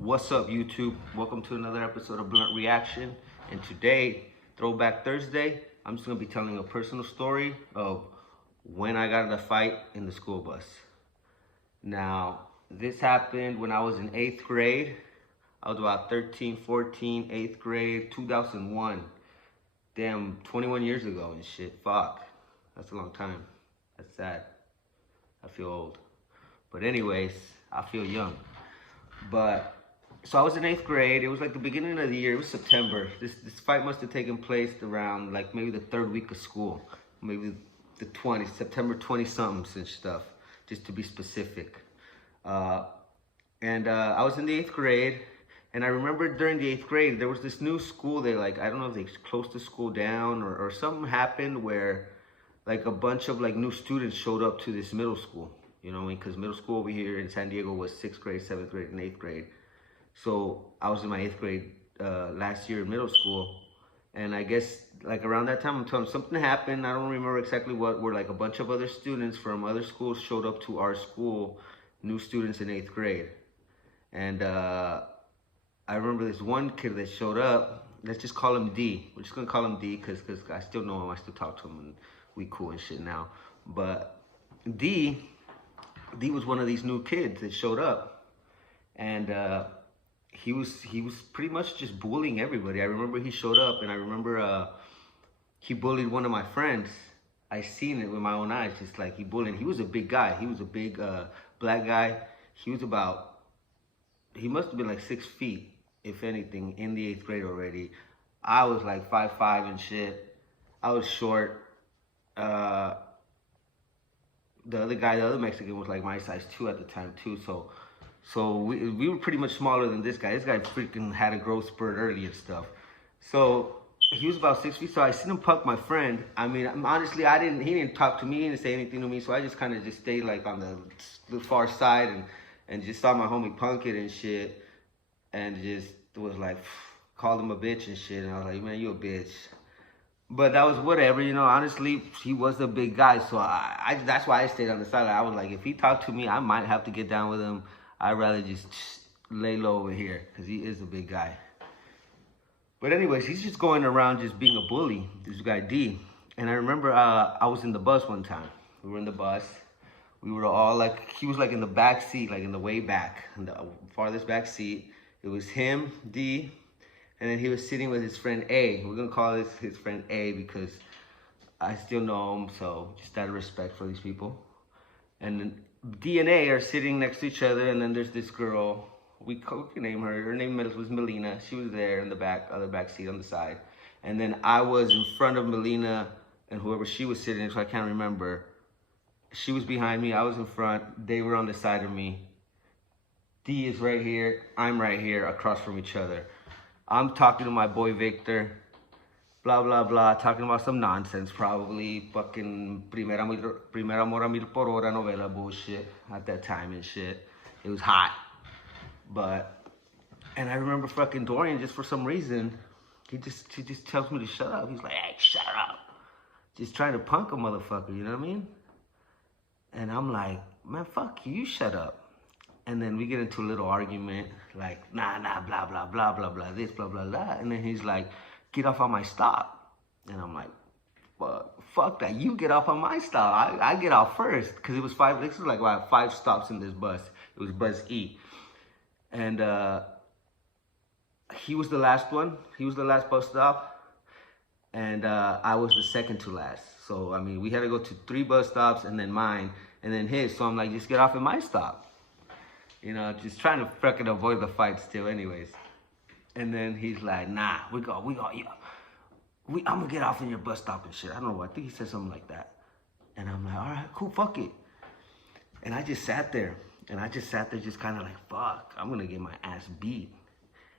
What's up, YouTube? Welcome to another episode of Blunt Reaction. And today, Throwback Thursday, I'm just gonna be telling a personal story of when I got in a fight in the school bus. Now, this happened when I was in 8th grade. I was about 13, 14, 8th grade, 2001. Damn, 21 years ago and shit. Fuck. That's a long time. That's sad. I feel old. But anyways, I feel young. But so I was in 8th grade. It was like the beginning of the year. It was September. This fight must have taken place around like maybe the third week of school, maybe the 20th, September 20 somethings and stuff, just to be specific. I was in the 8th grade, and I remember during the 8th grade there was this new school. They like, I don't know if they closed the school down or something happened where like a bunch of like new students showed up to this middle school. You know, because middle school over here in San Diego was 6th grade, 7th grade, and 8th grade. So I was in my 8th grade last year in middle school. And I guess like around that time, I'm telling you, something happened. I don't remember exactly what, where like a bunch of other students from other schools showed up to our school, new students in 8th grade. And I remember this one kid that showed up. Let's just call him D. We're just gonna call him D because I still know him. I still talk to him and we cool and shit now. But D was one of these new kids that showed up, and he was pretty much just bullying everybody. I remember he showed up, and I remember he bullied one of my friends. I seen it with my own eyes, just like he bullied. He was a big guy. He was a big black guy. He was he must have been like 6 feet, if anything, in the 8th grade already. I was like 5'5" and shit. I was short. The other Mexican was like my size too at the time too. So we were pretty much smaller than this guy. This guy freaking had a growth spurt early and stuff. So he was about 6 feet. So I seen him punk my friend. I mean, honestly, he didn't talk to me, he didn't say anything to me. So I just kind of just stayed like on the far side and just saw my homie punk it and shit. And just was like, called him a bitch and shit. And I was like, man, you a bitch. But that was whatever, you know. Honestly, he was a big guy, so that's why I stayed on the sideline. I was like, if he talked to me, I might have to get down with him. I'd rather just lay low over here because he is a big guy. But anyways, he's just going around just being a bully, this guy D. And I remember I was in the bus one time. We were in the bus. We were all like, he was like in the back seat, like in the way back, in the farthest back seat. It was him, D, and then he was sitting with his friend A. We're gonna call this his friend A because I still know him, so just out of respect for these people. And then D and A are sitting next to each other, and then there's this girl. We can name her. Her name was Melina. She was there in the other back seat on the side. And then I was in front of Melina and whoever she was sitting next to, I can't remember. She was behind me. I was in front. They were on the side of me. D is right here. I'm right here, across from each other. I'm talking to my boy Victor, blah, blah, blah, talking about some nonsense, probably fucking Primera Amor a Mil por Hora novela bullshit at that time and shit. It was hot. And I remember fucking Dorian, just for some reason, he just tells me to shut up. He's like, hey, shut up. Just trying to punk a motherfucker, you know what I mean? And I'm like, man, fuck you, shut up. And then we get into a little argument, like, nah, blah, blah, blah, blah, blah, this, blah, blah, blah. And then he's like, get off on my stop. And I'm like, fuck that. You get off on my stop. I get off first. Because it was this was like about 5 stops in this bus. It was bus E. And he was the last one. He was the last bus stop. And I was the second to last. So, I mean, we had to go to 3 bus stops and then mine and then his. So I'm like, just get off at my stop. You know, just trying to freaking avoid the fight still anyways. And then he's like, nah, I'm gonna get off in your bus stop and shit. I don't know, I think he said something like that. And I'm like, all right, cool, fuck it. And I just sat there. Just kind of like, fuck, I'm gonna get my ass beat.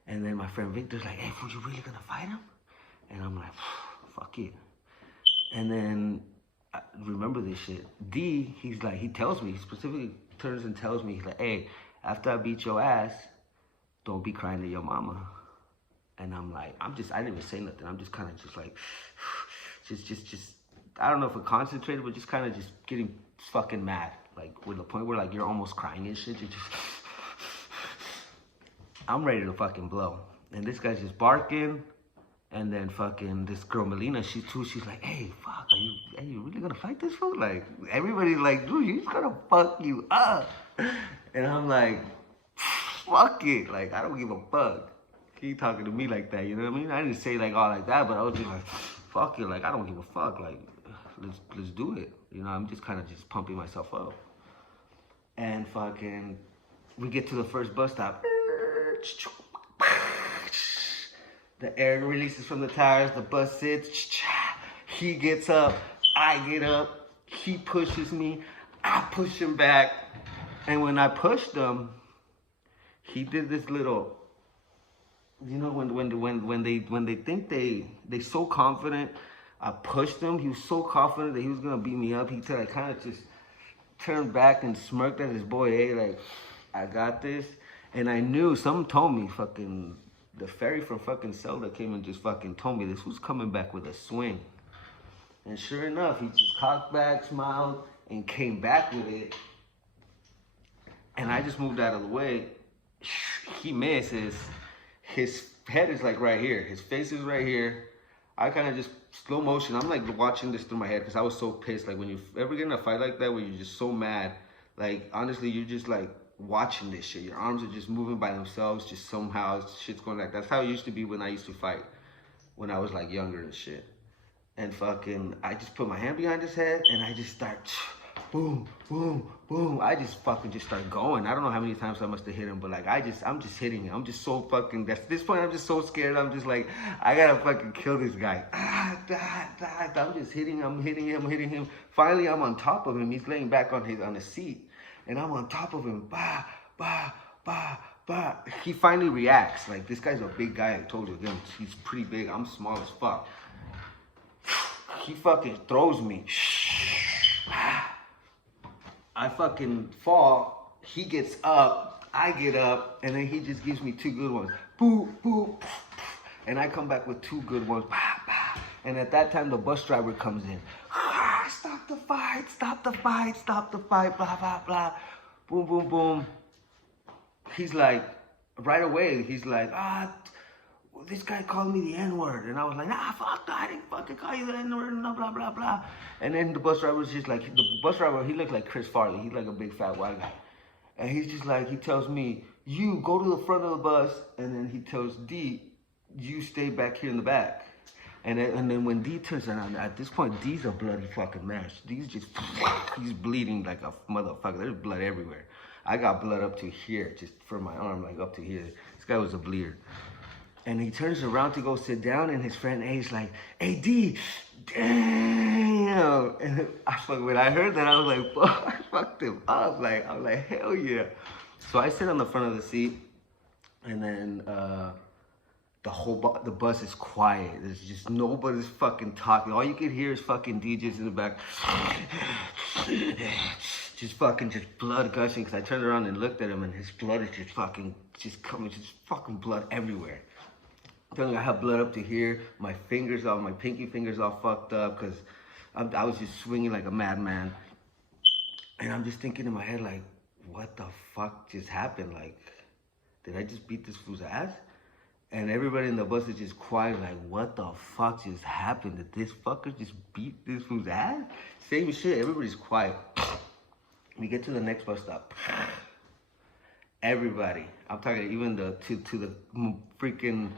And then my friend Victor's like, hey, fool, you really gonna fight him? And I'm like, fuck it. And then, I remember this shit. D, he's like, he tells me, he specifically turns and tells me, he's like, hey, after I beat your ass, don't be crying to your mama. And I'm like, I didn't even say nothing. I'm just kind of just like, just, I don't know if we're concentrated, but just kind of just getting fucking mad. Like, with the point where, like, you're almost crying and shit. You're just, I'm ready to fucking blow. And this guy's just barking. And then fucking this girl Melina, she's like, hey, fuck, are you really gonna fight this fool? Like, everybody's like, dude, he's gonna fuck you up. And I'm like, fuck it. Like, I don't give a fuck. He talking to me like that, you know what I mean? I didn't say like all like that, but I was just like, fuck it. Like, I don't give a fuck. Like, let's do it. You know, I'm just kind of just pumping myself up. And fucking, we get to the first bus stop. The air releases from the tires, the bus sits, he gets up, I get up, he pushes me, I push him back. And when I pushed him, he did this little, you know, when they think they so confident. I pushed him, he was so confident that he was gonna beat me up. He kind of just turned back and smirked at his boy, hey, like, I got this. And I knew, someone told me, fucking, the fairy from fucking Zelda came and just fucking told me this was coming back with a swing. And sure enough, he just cocked back, smiled, and came back with it. And I just moved out of the way. He misses. His head is like right here. His face is right here. I kind of just slow motion. I'm like watching this through my head because I was so pissed. Like when you ever get in a fight like that where you're just so mad, like honestly, you're just like watching this shit. Your arms are just moving by themselves, just somehow shit's going like that's how it used to be when I used to fight when I was like younger and shit. And fucking I just put my hand behind his head and I just start boom, boom, boom. I just fucking just start going. I don't know how many times I must have hit him, but like I'm just hitting him. I'm just so fucking at this point I'm just so scared. I'm just like, I gotta fucking kill this guy. I'm just hitting him. Finally I'm on top of him. He's laying back on his seat. And I'm on top of him, bah, bah, bah, bah. He finally reacts. Like, this guy's a big guy, I told you again. He's pretty big, I'm small as fuck. He fucking throws me. I fucking fall, he gets up, I get up, and then he just gives me two good ones. Boo, boo, and I come back with two good ones. Bah, bah. And at that time, the bus driver comes in. Stop the fight, stop the fight, stop the fight, blah, blah, blah. Boom, boom, boom. He's like, right away, he's like, this guy called me the N-word. And I was like, fuck that, I didn't fucking call you the N-word, blah, blah, blah, blah. And then the bus driver was just like, the bus driver, he looked like Chris Farley. He's like a big fat white guy. And he's just like, he tells me, you go to the front of the bus. And then he tells D, you stay back here in the back. And then when D turns around, at this point, D's a bloody fucking mess. D's just, he's bleeding like a motherfucker. There's blood everywhere. I got blood up to here, just from my arm, like up to here. This guy was a bleeder. And he turns around to go sit down, and his friend A's like, hey, D, damn. And when I heard that, I was like, fuck, I fucked him up. Like, I was like, hell yeah. So I sit on the front of the seat, and then the bus is quiet. There's just nobody's fucking talking. All you can hear is fucking DJs in the back. Just blood gushing. Because I turned around and looked at him, and his blood is just coming, just fucking blood everywhere. I'm telling you, I have blood up to here. My pinky fingers all fucked up because I was just swinging like a madman. And I'm just thinking in my head, like, what the fuck just happened? Like, did I just beat this fool's ass? And everybody in the bus is just quiet, like, what the fuck just happened? Did this fucker just beat this fool's ass? Same shit, everybody's quiet. We get to the next bus stop. Everybody, I'm talking even to the freaking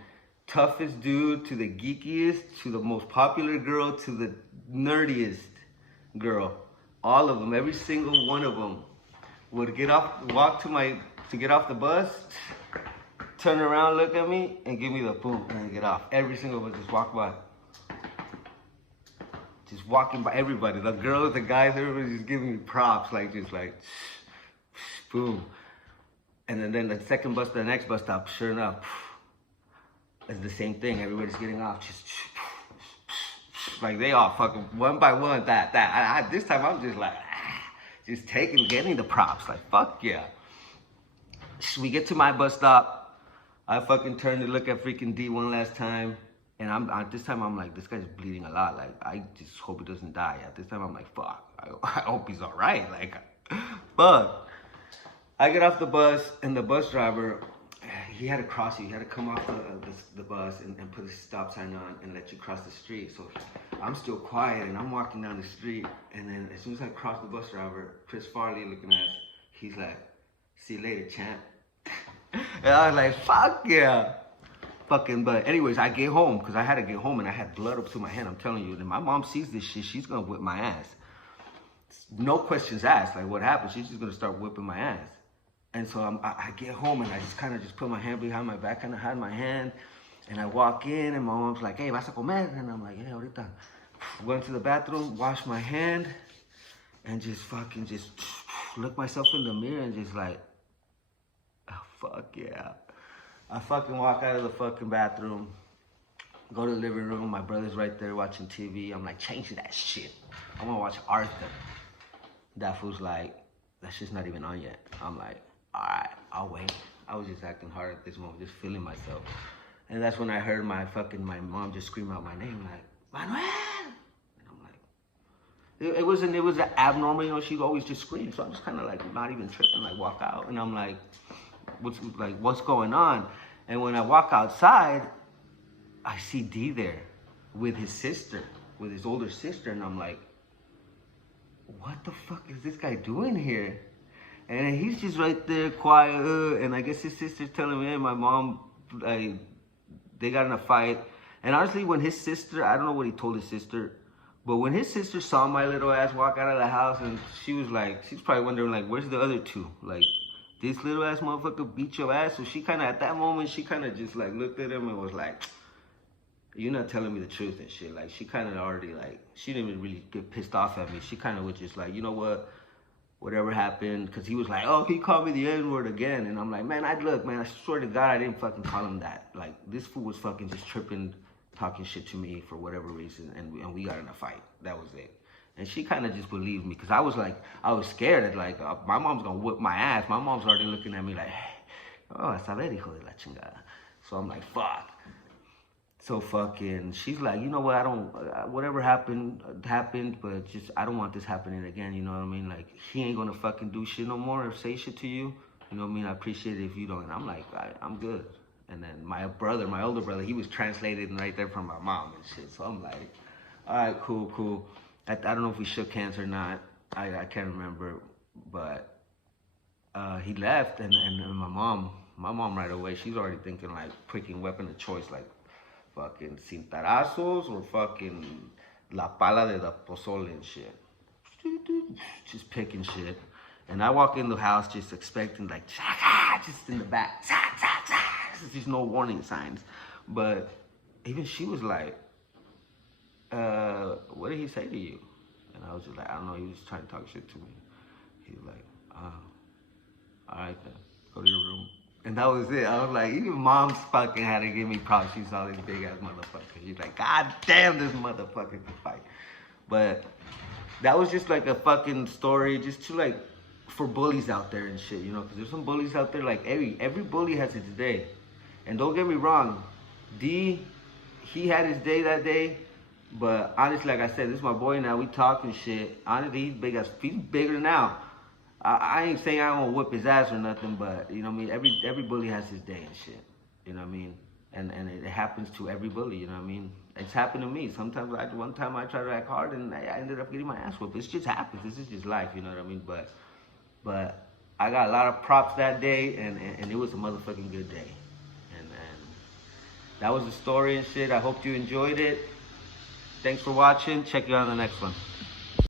toughest dude, to the geekiest, to the most popular girl, to the nerdiest girl. All of them, every single one of them would get off the bus, turn around, look at me, and give me the boot and get off. Every single one just walk by. Just walking by everybody. The girls, the guys, everybody just giving me props, like just like, boom. And then the next bus stop, sure enough, it's the same thing. Everybody's getting off, just like they all fucking one by one. This time I'm just like, just getting the props. Like fuck yeah. So we get to my bus stop. I fucking turn to look at freaking D one last time. And this time I'm like, this guy's bleeding a lot. Like, I just hope he doesn't die. At this time I'm like, fuck, I hope he's all right. Like, fuck. I get off the bus and the bus driver, he had to cross you. He had to come off the bus and put a stop sign on and let you cross the street. So I'm still quiet and I'm walking down the street. And then as soon as I cross the bus driver, Chris Farley looking at us, he's like, "See you later, champ." And I was like, "Fuck yeah." Fucking, but anyways, I get home because I had to get home and I had blood up to my hand. I'm telling you, and my mom sees this shit, she's gonna whip my ass. No questions asked. Like, what happened? She's just gonna start whipping my ass. And so I get home and I just kind of just put my hand behind my back, kind of hide my hand, and I walk in and my mom's like, "Hey, vas a comer?" And I'm like, "Yeah, ahorita." Went to the bathroom, washed my hand, and just fucking just look myself in the mirror and just like, oh, fuck yeah. I fucking walk out of the fucking bathroom, go to the living room, my brother's right there watching TV. I'm like, "Change that shit. I wanna watch Arthur." That fool's like, "That shit's not even on yet." I'm like, "All right, I'll wait." I was just acting hard at this moment, just feeling myself. And that's when I heard my mom just scream out my name, like, "Manuel!" And I'm like, it was abnormal, you know, she'd always just scream. So I'm just kind of like, not even tripping, like walk out. And I'm like, what's going on? And when I walk outside, I see D there with his sister, with his older sister. And I'm like, what the fuck is this guy doing here? And he's just right there, quiet. And I guess his sister's telling me, "Hey, my mom, they got in a fight." And honestly, when his sister, I don't know what he told his sister, but when his sister saw my little ass walk out of the house, and she was like, she's probably wondering, like, where's the other two? Like, this little ass motherfucker beat your ass. So she kind of, at that moment, she kind of just like looked at him and was like, "You're not telling me the truth and shit." Like, she kind of already, like, she didn't even really get pissed off at me. She kind of was just like, "You know what? Whatever happened," because he was like, "Oh, he called me the N-word again." And I'm like, "Man, look, man, I swear to God, I didn't fucking call him that. Like, this fool was fucking just tripping, talking shit to me for whatever reason, and we got in a fight. That was it." And she kind of just believed me, because I was scared that, like, my mom's gonna whip my ass. My mom's already looking at me like, "Oh, a saber, hijo de la chingada." So I'm like, fuck. So fucking, she's like, "You know what, I don't, whatever happened, but just, I don't want this happening again," you know what I mean? Like, he ain't gonna fucking do shit no more or say shit to you, you know what I mean? "I appreciate it if you don't." And I'm like, I'm good. And then my older brother, he was translating right there from my mom and shit. So I'm like, all right, cool. I don't know if we shook hands or not. I can't remember, but he left, and my mom right away, she's already thinking like picking weapon of choice, like fucking cintarazos or fucking la pala de la pozole and shit. Just picking shit. And I walk in the house just expecting like, just in the back, there's no warning signs. But even she was like, "What did he say to you?" And I was just like, "I don't know, he was trying to talk shit to me." He was like, "Oh, all right then, go to your room." And that was it. I was like, even mom's fucking had to give me props. She saw this big ass motherfucker. She's like, "God damn, this motherfucker can fight." But that was just like a fucking story, just to like, for bullies out there and shit, you know, because there's some bullies out there, like every bully has its day. And don't get me wrong, D, he had his day that day. But honestly, like I said, this is my boy now. We talking shit. Honestly, he's bigger now. I ain't saying I won't whip his ass or nothing, but you know what I mean. Every bully has his day and shit. You know what I mean. And it happens to every bully. You know what I mean. It's happened to me. Sometimes one time I tried to act hard and I ended up getting my ass whooped. This just happens. This is just life. You know what I mean. But I got a lot of props that day, and it was a motherfucking good day. And that was the story and shit. I hope you enjoyed it. Thanks for watching. Check you out on the next one.